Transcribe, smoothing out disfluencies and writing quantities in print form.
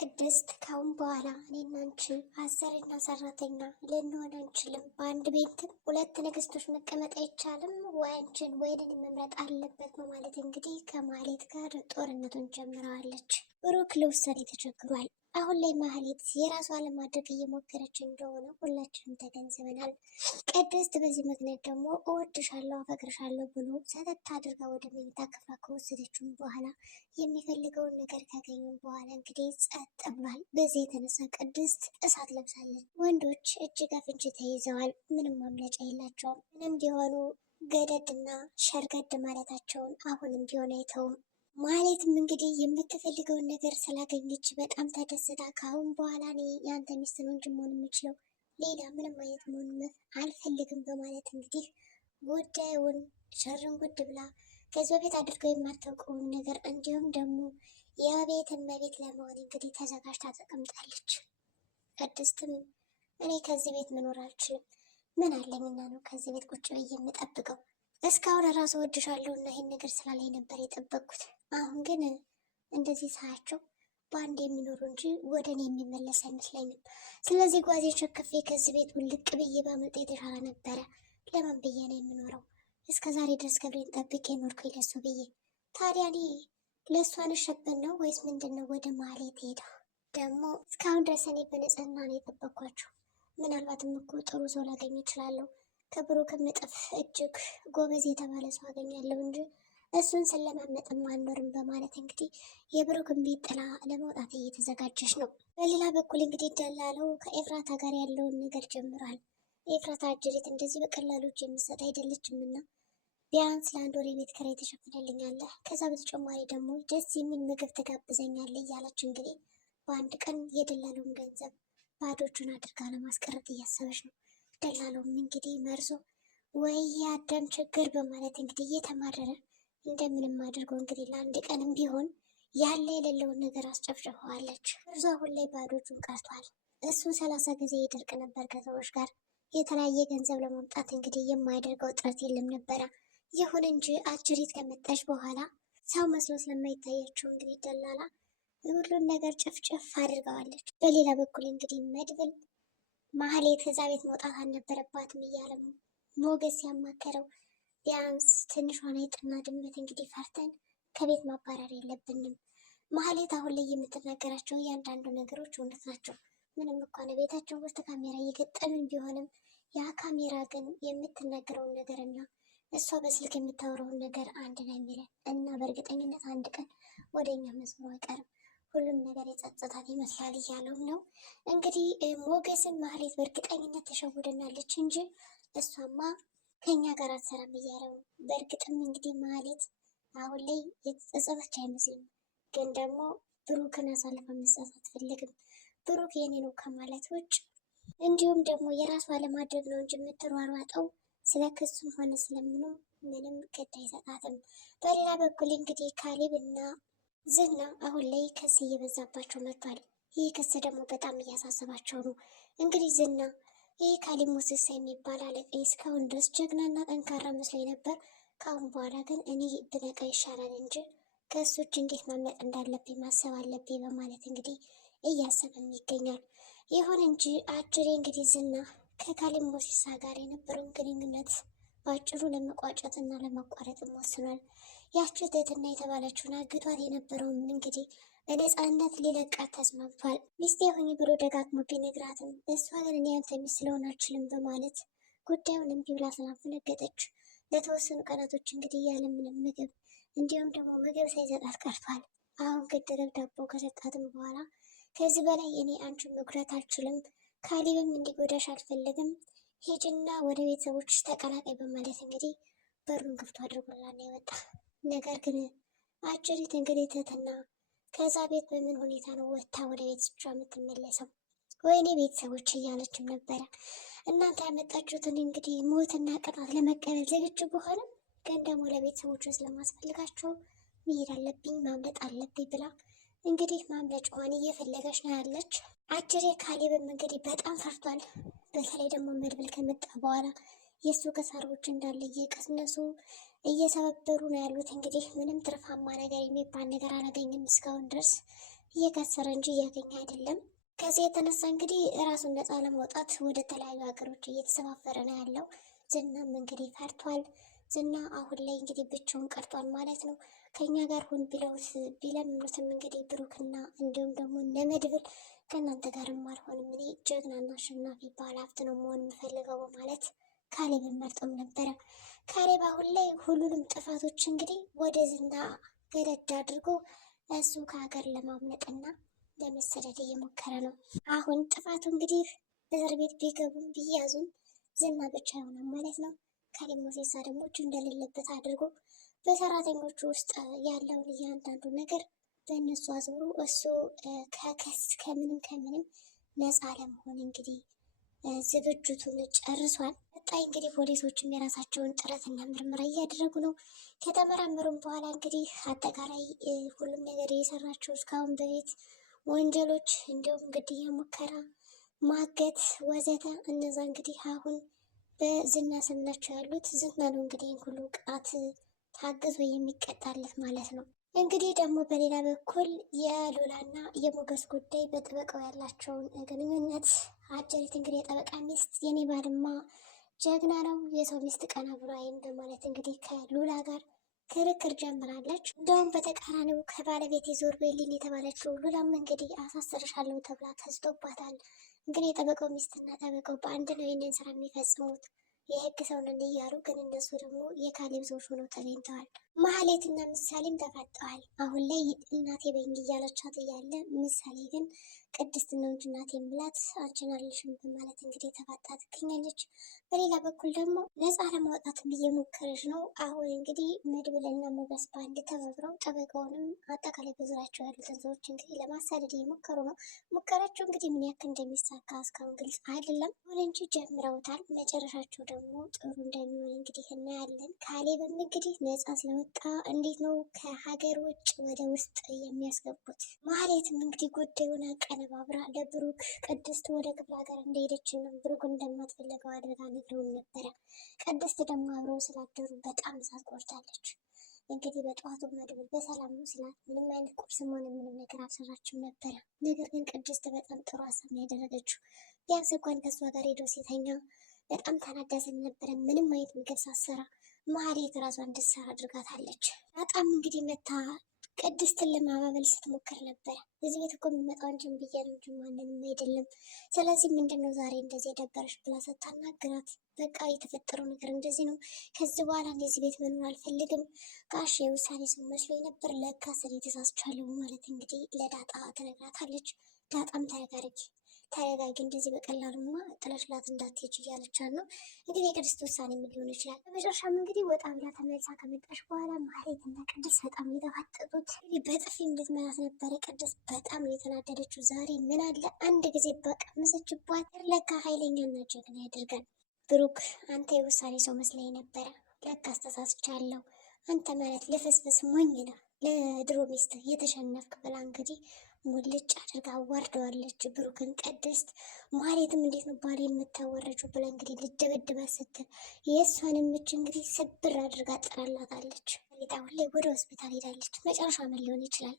ቅድስት ካሁን በኋላ እኔና አንቺ አሰሪና ሰራተኛ ልንሆን አንችልም። በአንድ ቤትም ሁለት ንግስቶች መቀመጥ አይቻልም። ወይ አንቺን ወይ እኔን መምረጥ አለበት በማለት እንግዲህ ከማህሌት ጋር ጦርነቱን ጀምረዋለች። ብሩክ ለውሳኔ ተቸግሯል። አሁን ላይ ማህሌት የራሷ ለማድረግ እየሞከረች እንደሆነ ሁላችንም ተገንዝበናል። ቅድስት በዚህ ምክንያት ደግሞ እወድሻለሁ፣ አፈቅርሻለሁ ብሎ ሰተት አድርጋ ወደ መኝታ ክፍሏ ከወሰደችው በኋላ የሚፈልገውን ነገር ካገኙ በኋላ እንግዲህ ጸጥ ብሏል። በዚህ የተነሳ ቅድስት እሳት ለብሳለች። ወንዶች እጅግ አፍንጭ ተይዘዋል። ምንም ማምለጫ የላቸውም። ምንም ቢሆኑ ገደድና ሸርገድ ማለታቸውን አሁንም ቢሆን አይተውም። ማህሌትም እንግዲህ የምትፈልገውን ነገር ስላገኘች በጣም ተደስታ ከአሁን በኋላ እኔ የአንተ ሚስት ነው እንጂ መሆን የምችለው ሌላ ምንም አይነት መሆን አልፈልግም በማለት እንግዲህ ጉዳዩን ሸርን ጉድ ብላ ከዚህ በፊት አድርገው የማታውቀውን ነገር እንዲሁም ደግሞ የቤት እመቤት ለመሆን እንግዲህ ተዘጋጅታ ተቀምጣለች። ቅድስትም እኔ ከዚህ ቤት መኖር አልችልም፣ ምን አለኝና ነው ከዚህ ቤት ቁጭ ብዬ የምጠብቀው? እስካሁን ራሱ ወድሻለሁ እና ይህን ነገር ስላለኝ ነበር የጠበቅኩት። አሁን ግን እንደዚህ ሳያቸው በአንድ የሚኖሩ እንጂ ወደ እኔ የሚመለስ አይመስለኝም። ስለዚህ ጓዜን ሸክፌ ከዚህ ቤት ውልቅ ብዬ ባመጣ የተሻለ ነበረ። ለምን ብዬ ነው የምኖረው? እስከ ዛሬ ድረስ ክብሬን ጠብቄ ኖርኩ ለሱ ብዬ። ታዲያ እኔ ለእሷ ልሸበን ነው ወይስ ምንድን ነው? ወደ ማህሌት ሄዳ ደግሞ እስካሁን ድረስ እኔ በንጽህና ነው የጠበቅኳቸው። ምናልባትም እኮ ጥሩ ሰው ላገኝ እችላለሁ፣ ከብሩክም እጥፍ እጅግ ጎበዝ የተባለ ሰው አገኛለሁ እንጂ እሱን ስለማመጥም አልኖርም በማለት እንግዲህ የብሩክን ቤት ጥላ ለመውጣት እየተዘጋጀች ነው። በሌላ በኩል እንግዲህ ደላለው ከኤፍራታ ጋር ያለውን ነገር ጀምሯል። ኤፍራታ አጅሬት እንደዚህ በቀላሉ የምትሰጥ አይደለችም እና ቢያንስ ለአንድ ወር የቤት ኪራይ ትሸፍንልኛለህ፣ ከዛ በተጨማሪ ደግሞ ደስ የሚል ምግብ ትጋብዘኛለህ እያለች እንግዲህ በአንድ ቀን የደላለውን ገንዘብ ባዶቹን አድርጋ ለማስቀረት እያሰበች ነው። ደላለውም እንግዲህ መርዞ ወይ የአዳም ችግር በማለት እንግዲህ እየተማረረ እንደምንም አድርጎ እንግዲህ ለአንድ ቀንም ቢሆን ያለ የሌለውን ነገር አስጨፍጭፈዋለች። እርሱ አሁን ላይ ባዶ እጁን ቀርቷል። እሱ 30 ጊዜ ይደርቅ ነበር ከሰዎች ጋር የተለያየ ገንዘብ ለማምጣት እንግዲህ የማያደርገው ጥረት የለም ነበረ። ይሁን እንጂ አጅሪት ከመጣች በኋላ ሰው መስሎ ስለማይታያቸው እንግዲህ ደላላ ሁሉን ነገር ጭፍጭፍ አድርገዋለች። በሌላ በኩል እንግዲህ መድብል ማህሌት ከዛ ቤት መውጣት አልነበረባትም እያለ ሞገስ ያማከረው ቢያንስ ትንሿን አይጥና ድመት እንግዲህ ፈርተን ከቤት ማባረር የለብንም። ማህሌት አሁን ላይ የምትናገራቸው እያንዳንዱ ነገሮች እውነት ናቸው። ምንም እንኳን ቤታቸው ውስጥ ካሜራ እየገጠምን ቢሆንም ያ ካሜራ ግን የምትናገረውን ነገርና እሷ በስልክ የምታወራውን ነገር አንድ ነው የሚለን እና በእርግጠኝነት አንድ ቀን ወደ እኛ መዞሩ አይቀርም። ሁሉም ነገር የጸጸታት ይመስላል እያለውም ነው እንግዲህ ሞገስን ማህሌት በእርግጠኝነት ተሸውደናለች እንጂ እሷማ ከኛ ጋር አትሰራም እያለው ነው። በእርግጥም እንግዲህ ማህሌት አሁን ላይ የተጸጸተች አይመስልም፣ ግን ደግሞ ብሩክን አሳልፋ መስጠት አትፈልግም። ብሩክ የኔ ነው ከማለት ውጭ እንዲሁም ደግሞ የራሷ ለማድረግ ነው እንጂ የምትሯሯጠው ስለ ክሱም ሆነ ስለምንም ምንም ግድ አይሰጣትም። በሌላ በኩል እንግዲህ ካሌብ እና ዝና አሁን ላይ ክስ እየበዛባቸው መጥቷል። ይህ ክስ ደግሞ በጣም እያሳሰባቸው ነው። እንግዲህ ዝና ይህ ካሌብ ሙስሳ የሚባል አለቃ እስካሁን ድረስ ጀግናና ጠንካራ መስሎኝ ነበር። ከአሁን በኋላ ግን እኔ ብነቃ ይሻላል እንጂ ከእሶች እንዴት ማምለጥ እንዳለብኝ ማሰብ አለብኝ በማለት እንግዲህ እያሰበም ይገኛል። ይሁን እንጂ አጅሬ እንግዲህ ዝና ከካሌብ ሙስሳ ጋር የነበረውን ግንኙነት በአጭሩ ለመቋጨት እና ለማቋረጥም ወስኗል። ያቺ ትህትና የተባለችውን አግቷት የነበረውን እንግዲህ በነፃነት ሊለቃት ተስማምቷል። ሚስቴ ሆኜ ብሎ ደጋግሞ ቢነግራትም እሷ ግን እኔ አንተ ሚስት ልሆን አልችልም በማለት ጉዳዩን እምቢ ብላ ስላፈነገጠች ለተወሰኑ ቀናቶች እንግዲህ ያለምንም ምግብ እንዲሁም ደግሞ ምግብ ሳይሰጣት ቀርቷል። አሁን ግድረግ ዳቦ ከሰጣትም በኋላ ከዚህ በላይ እኔ አንቺን መጉዳት አልችልም፣ ካሌብም እንዲጎዳሽ አልፈልግም፣ ሂጂና ወደ ቤተሰቦች ተቀላቀይ በማለት እንግዲህ በሩን ክፍቶ አድርጎላና የወጣ ነገር ግን አጅሪት እንግዲህ ትህትና ከዛ ቤት በምን ሁኔታ ነው ወጥታ ወደ ቤተሰቦቿ የምትመለሰው? ወይኔ ቤተሰቦች እያለችም ነበረ። እናንተ ያመጣችሁትን እንግዲህ ሞትና ቅጣት ለመቀበል ዝግጁ በሆንም ግን ደግሞ ለቤተሰቦቹ ስለማስፈልጋቸው መሄድ አለብኝ ማምለጥ አለብኝ ብላ እንግዲህ ማምለጫዋን እየፈለገች ነው ያለች። አጅሬ ካሌብም እንግዲህ በጣም ፈርቷል። በተለይ ደግሞ መድብል ከመጣ በኋላ የእሱ ከሳሮች እንዳለ እየቀስነሱ እየሰበበሩ ነው ያሉት። እንግዲህ ምንም ትርፋማ ነገር የሚባል ነገር አላገኝም እስካሁን ድረስ። እየከሰረ እንጂ እያገኘ አይደለም። ከዚህ የተነሳ እንግዲህ ራሱን ነፃ ለማውጣት ወደ ተለያዩ ሀገሮች እየተሰፋፈረ ነው ያለው። ዝናም እንግዲህ ፈርቷል። ዝና አሁን ላይ እንግዲህ ብቻውን ቀርቷል ማለት ነው። ከኛ ጋር ሁን ብለውት ቢለምኑትም እንግዲህ ብሩክና እንዲሁም ደግሞ እነ ከእናንተ ጋርም አልሆንም፣ እኔ ጀግናና አሸናፊ ባለ ሀብት ነው መሆን የምፈልገው በማለት ካሌብን መርጦም ነበረ። ካሌብ አሁን ላይ ሁሉንም ጥፋቶች እንግዲህ ወደ ዝና ገደድ አድርጎ እሱ ከሀገር ለማምለጥና ለመሰደድ እየሞከረ ነው። አሁን ጥፋቱ እንግዲህ እስር ቤት ቢገቡም ቢያዙም ዝና ብቻ ይሆናል ማለት ነው። ካሌብ ሞሴሳ ደግሞ እጁ እንደሌለበት አድርጎ በሰራተኞቹ ውስጥ ያለውን እያንዳንዱ ነገር በእነሱ አዞሩ እሱ ከከስ ከምንም ነፃ ለመሆን እንግዲህ ዝግጅቱን ጨርሷል። ቀጣይ እንግዲህ ፖሊሶችም የራሳቸውን ጥረትና ምርመራ እያደረጉ ነው። ከተመራመሩም በኋላ እንግዲህ አጠቃላይ ሁሉም ነገር የሰራቸው እስካሁን በቤት ወንጀሎች እንዲሁም ግድያ፣ ሙከራ፣ ማገት ወዘተ እነዛ እንግዲህ አሁን በዝና ስም ናቸው ያሉት። ዝና ነው እንግዲህ ሁሉ ቅጣት ታግዞ የሚቀጣለት ማለት ነው። እንግዲህ ደግሞ በሌላ በኩል የሉላና የሞገስ ጉዳይ በጠበቃው ያላቸውን ግንኙነት አጀሪት እንግዲህ የጠበቃ ሚስት የኔ ባልማ ጀግና ነው የሰው ሚስት ቀና ብሎ አይም በማለት እንግዲህ ከሉላ ጋር ክርክር ጀምራለች። እንደውም በተቃራኒው ከባለቤት ዞር በይልኝ የተባለችው ሉላም እንግዲህ አሳስርሻለሁ ተብላ ተስቶባታል። እንግዲህ የጠበቃው ሚስትና ጠበቃው በአንድ ነው ይህንን ስራ የሚፈጽሙት የህግ ሰው ነን እያሉ ግን እነሱ ደግሞ የካሌብ ሰዎች ሆነው ተገኝተዋል። ማህሌትና ምሳሌም ተፋጠዋል። አሁን ላይ እናቴ በኝ እያለቻት እያለ ምሳሌ ግን ቅድስት ነው እንጂ እናቴ የምላት አንቺን አልልሽም በማለት እንግዲህ ተፋጣ ትገኛለች። በሌላ በኩል ደግሞ ነፃ ለማውጣት እየሞከረች ነው። አሁን እንግዲህ መድብልና ሞገስ በአንድ ተባብረው ጠበቃውንም አጠቃላይ በዙሪያቸው ያሉትን ሰዎች እንግዲህ ለማሳደድ እየሞከሩ ነው። ሙከራቸው እንግዲህ ምን ያክል እንደሚሳካ እስካሁን ግልጽ አይደለም። አሁን እንጂ ጀምረውታል። መጨረሻቸው ደግሞ ጥሩ እንደሚሆን እንግዲህ እናያለን። ካሌብም እንግዲህ ነፃ ስለወጣ እንዴት ነው ከሀገር ውጭ ወደ ውስጥ የሚያስገቡት? ማህሌትም እንግዲህ ጉዳዩን አቀነባብራ ለብሩክ ቅድስት ወደ ክፍለ ሀገር እንደሄደችና ብሩክ እንደማትፈልገው አድርጋ ነግረውን ነበረ። ቅድስት ደግሞ አብረው ስላደሩ በጣም እሳት ቆርታለች። እንግዲህ በጠዋቱ መድብል በሰላም ነው ስላት ምንም አይነት ቁርስም ሆነ ምንም ነገር አልሰራችም ነበረ። ነገር ግን ቅድስት በጣም ጥሩ ሀሳብ ነው ያደረገችው። ቢያንስ እንኳን ከእሷ ጋር ሄዶ ሲተኛ በጣም ተናዳ ስለነበረ ምንም አይነት ምግብ ሳትሰራ ማህሌት ራሷ እንድትሰራ አድርጋታለች። በጣም እንግዲህ መታ ቅድስትን ለማባበል ስትሞክር ነበረ። እዚህ ቤት እኮ የሚመጣው አንቺን ብዬ ነው እንጂ ማንንም አይደለም። ስለዚህ ምንድነው ዛሬ እንደዚህ የደበረሽ ብላ ስታናግራት በቃ የተፈጠረው ነገር እንደዚህ ነው። ከዚህ በኋላ እንደዚህ ቤት መኖር አልፈልግም። ጋሽ የውሳኔ ሰው መስሎኝ ነበር፣ ለካ ስለ ተሳስቻለሁ ማለት እንግዲህ ለዳጣ ትነግራታለች። ዳጣም ተረጋጊ፣ እንደዚህ በቀላሉማ ጥለሽላት እንዳትሄጂ እያለቻት ነው። እንግዲህ የቅድስት ውሳኔ ምን ሊሆን ይችላል? በመጨረሻም እንግዲህ ወጣ ብላ ተመልሳ ከመጣሽ በኋላ ማህሌት እና ቅድስት በጣም የተፋጠጡት በጥፊ እንድትመታት ነበረ። ቅድስት በጣም የተናደደችው ዛሬ ምን አለ አንድ ጊዜ በቀመሰችባት። ለካ ኃይለኛና ጀግና ያደርጋል። ብሩክ አንተ የውሳኔ ሰው መስለኝ ነበረ፣ ለካ አስተሳስቻለሁ። አንተ ማለት ልፍስፍስ ሞኝ ነው፣ ለድሮ ሚስት የተሸነፍክ ብላ እንግዲህ ሙልጭ አድርጋ አዋርደዋለች ብሩክን። ቅድስት ማህሌትም እንዴት ነው ባል የምታወረችው ብላ እንግዲህ ልደበድባት ስትል የእሷንም ምች እንግዲህ ስብር አድርጋ ጥላላታለች። አሁን ላይ ወደ ሆስፒታል ሄዳለች። መጨረሻ ምን ሊሆን ይችላል?